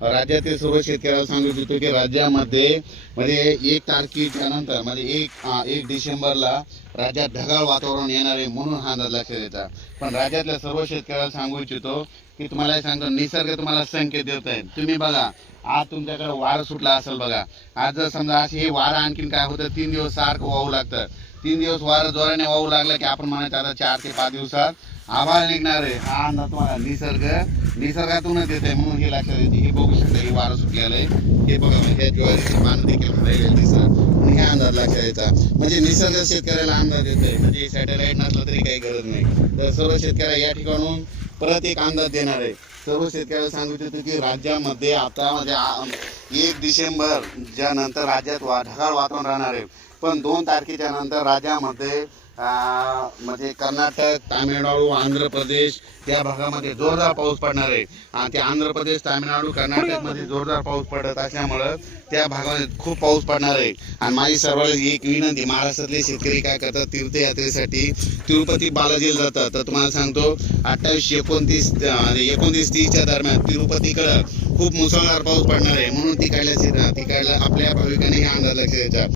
राज्यातील सर्व शेतकऱ्याला सांगू इच्छितो की राज्यामध्ये म्हणजे एक तारखेच्या नंतर म्हणजे एक एक डिसेंबरला राज्यात ढगाळ वातावरण येणार आहे म्हणून हा अंदाज लक्षात येतात पण राज्यातल्या सर्व शेतकऱ्याला सांगू इच्छितो की तुम्हाला सांगतो निसर्ग तुम्हाला संकेत देत आहे तुम्ही बघा आज तुमच्याकडे वारं सुटला असेल बघा. आज जर समजा असे हे वारं आणखीन काय होतं तीन दिवस सारखं वाहू लागतं. तीन दिवस वारं जोराने वाहू लागलं की आपण म्हणायचं आता चार ते पाच दिवसात आभाळ निघणार आहे. हा अंदाज तुम्हाला निसर्ग निसर्गातूनच येते म्हणून हे लक्षात येते. हे बघू शकता हे वारं सुटलेलं आहे. हे बघा म्हणजे हे ज्वारीचे पानं देखील राहिलेले दिसत म्हणून हे अंदाज लक्षात यायचा म्हणजे निसर्ग शेतकऱ्याला अंदाज येतोय. म्हणजे सॅटेलाइट नसलं तरी काही गरज नाही. तर सर्व शेतकऱ्या या ठिकाणून परत एक अंदाज देणार आहे. सर्व शेतकऱ्याला सांगू इच्छितो की राज्यामध्ये आता म्हणजे एक डिसेंबरच्या नंतर राज्यात वा ढगाळ वातावरण राहणार आहे. पण दोन तारखेच्या नंतर राज्यामध्ये म्हणजे कर्नाटक तामिळनाडू आंध्र प्रदेश या भागामध्ये जोरदार पाऊस पडणार आहे. आणि ते आंध्र प्रदेश तामिळनाडू कर्नाटकमध्ये जोरदार पाऊस पडत असल्यामुळं त्या भागामध्ये खूप पाऊस पडणार आहे. आणि माझी सर्व एक विनंती महाराष्ट्रातले शेतकरी काय करतात तीर्थयात्रेसाठी तिरुपती बालाजीला जातात. तर तुम्हाला सांगतो अठ्ठावीस एकोणतीस एकोणतीस तीसच्या दरम्यान तिरुपतीकडं खूप मुसळधार पाऊस पडणार आहे. म्हणून तिकडल्या तिकडल्या आपल्या भाविकांनी हा अंदाज लक्ष द्यायचा